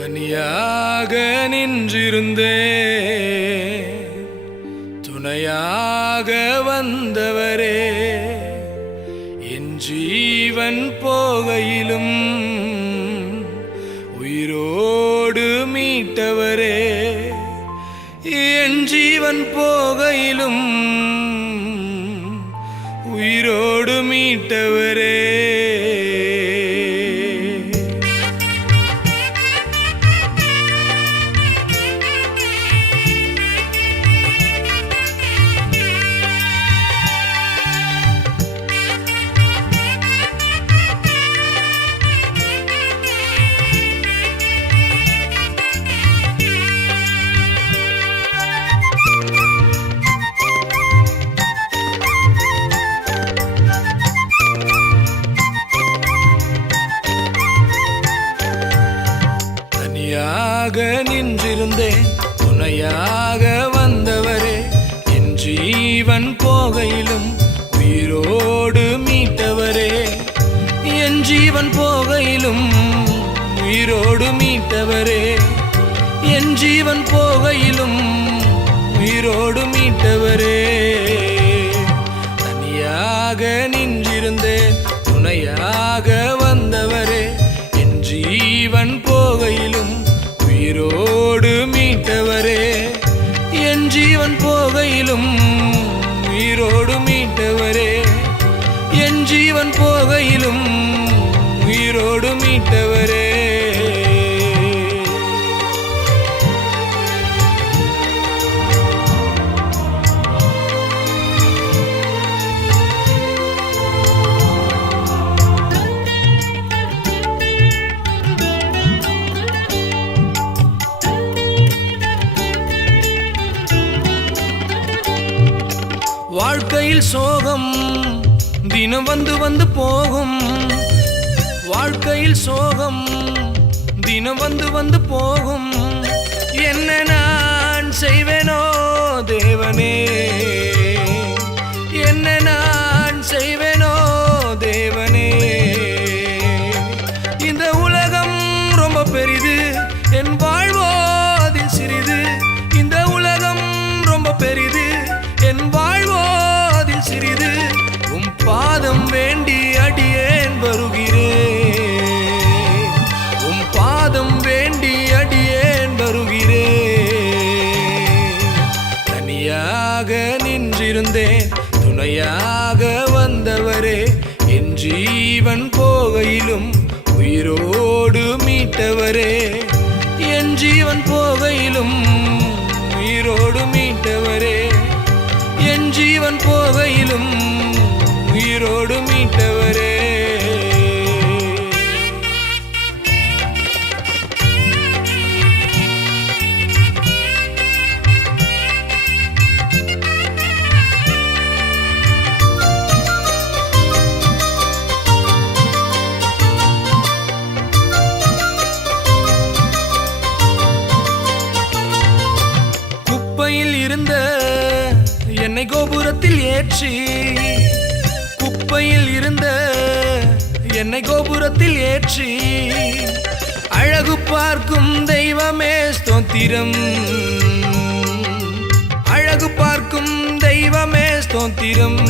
தனியாக நின்றிருந்தே துணையாக வந்தவரே, என் ஜீவன் போகையிலும் உயிரோடு மீட்டவரே, என் ஜீவன் போகையிலும் உயிரோடு மீட்டவரே. நின்றிருந்தேன் துணையாக வந்தவரே, என் ஜீவன் போகையிலும் உயிரோடு மீட்டவரே, என் ஜீவன் போகையிலும் உயிரோடு மீட்டவரே, என் ஜீவன் போகையிலும் உயிரோடு மீட்டவரே. தனியாக நின்றிருந்தேன் துணையாக வந்தவரே, என் ஜீவன் போகையிலும் உயிரோடு மீட்டவரே, என் ஜீவன் போகையிலும் உயிரோடு மீட்டவரே, என் ஜீவன் போகையிலும் உயிரோடு மீட்டவரே. வாழ்க்கையில் சோகம் தினம் வந்து வந்து போகும், வாழ்க்கையில் சோகம் தினம் வந்து வந்து போகும், என்ன நான் செய்வேனோ தேவனே, என்ன நான் செய்வேனோ தேவனே. இந்த உலகம் ரொம்ப பெரிது, என் வாழ்வோ அதில் சிறிது, இந்த உலகம் ரொம்ப பெரிது, என் வாழ்வோ அதில் சிறிது, உம் பாதம் வேண்டி அடியேன் வருகிறேன், உம் பாதம் வேண்டி அடியேன் வருகிறேன். தனியாக நின்றிருந்தேன் துணையாக வந்தவரே, என் ஜீவன் போகையிலும் உயிரோடு மீட்டவரே, என் ஜீவன் போகையிலும் உயிரோடு மீட்டவரே, என் ஜீவன் போகையிலும் உயிரோடு மீட்டவரே. குப்பையில் இருந்த என்னை கோபுரத்தில் ஏற்றி, குப்பையில் இருந்த என்னை கோபுரத்தில் ஏற்றி, அழகு பார்க்கும் தெய்வமே ஸ்தோத்திரம், அழகு பார்க்கும் தெய்வமே ஸ்தோத்திரம்.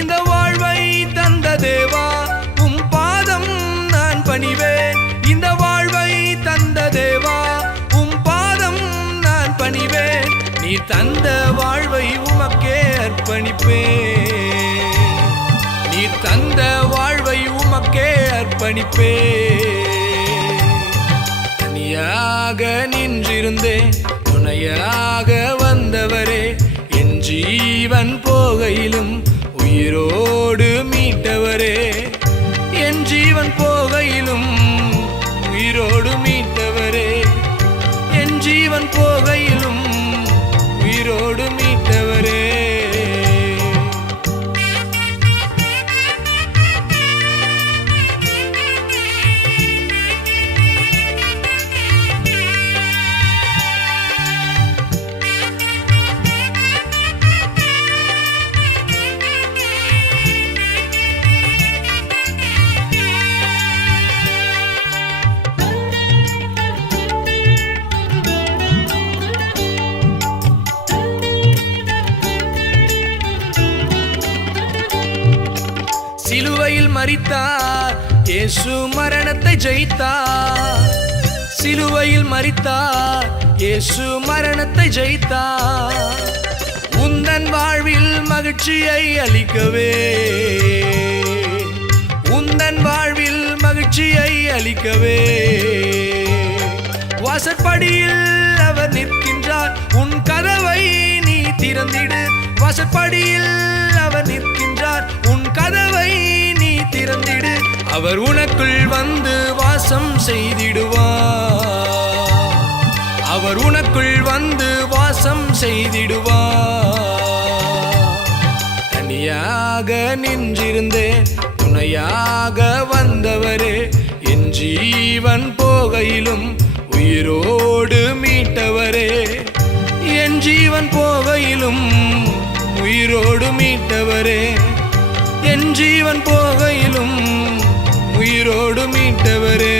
இந்த வாழ்வை தந்த தேவா உம் பாதம் நான் பணிவேன், இந்த வாழ்வை தந்த தேவா உம் பாதம் நான் பணிவேன், நீ தந்த வாழ்வை உமக்கே அர்ப்பணிப்பேன், நீ தந்த வாழ்வை உமக்கே அர்ப்பணிப்பேன். தனியாக நின்றிருந்தேன் துணையாக வந்தவரே, என் ஜீவன் போகையிலும் உயிரோடு மீட்டவரே, என் ஜீவன் போகையிலும் உயிரோடு மீட்டவரே, என் ஜீவன் போகையிலும் உயிரோடு மீட்டவரே. மரித்தார், இயேசு மரணத்தை ஜெயித்தார். சிலுவையில் மரித்தார், இயேசு மரணத்தை ஜெயித்தார். உந்தன் வாழ்வில் மகிழ்ச்சியை அளிக்கவே, உந்தன் வாழ்வில் மகிழ்ச்சியை அளிக்கவே வாசற்படியில் அவர் நிற்கின்றார். உன் கதவை நீ திறந்திடு. வாசற்படியில் அவர் நிற்கின்றார். உன் கதவை நீ திறந்திடு. அவர் உனக்குள் வந்து வாசம் செய்திடுவார். அவர் உனக்குள் வந்து வாசம் செய்திடுவார். தனியாக நின்றிருந்தேன், துணையாக வந்தவரே, என் ஜீவன் போகையிலும் உயிரோடு மீட்டவரே, என் ஜீவன் போகையிலும் உயிரோடு மீட்டவரே, என் ஜீவன் போகையிலும் உயிரோடு மீட்டவரே.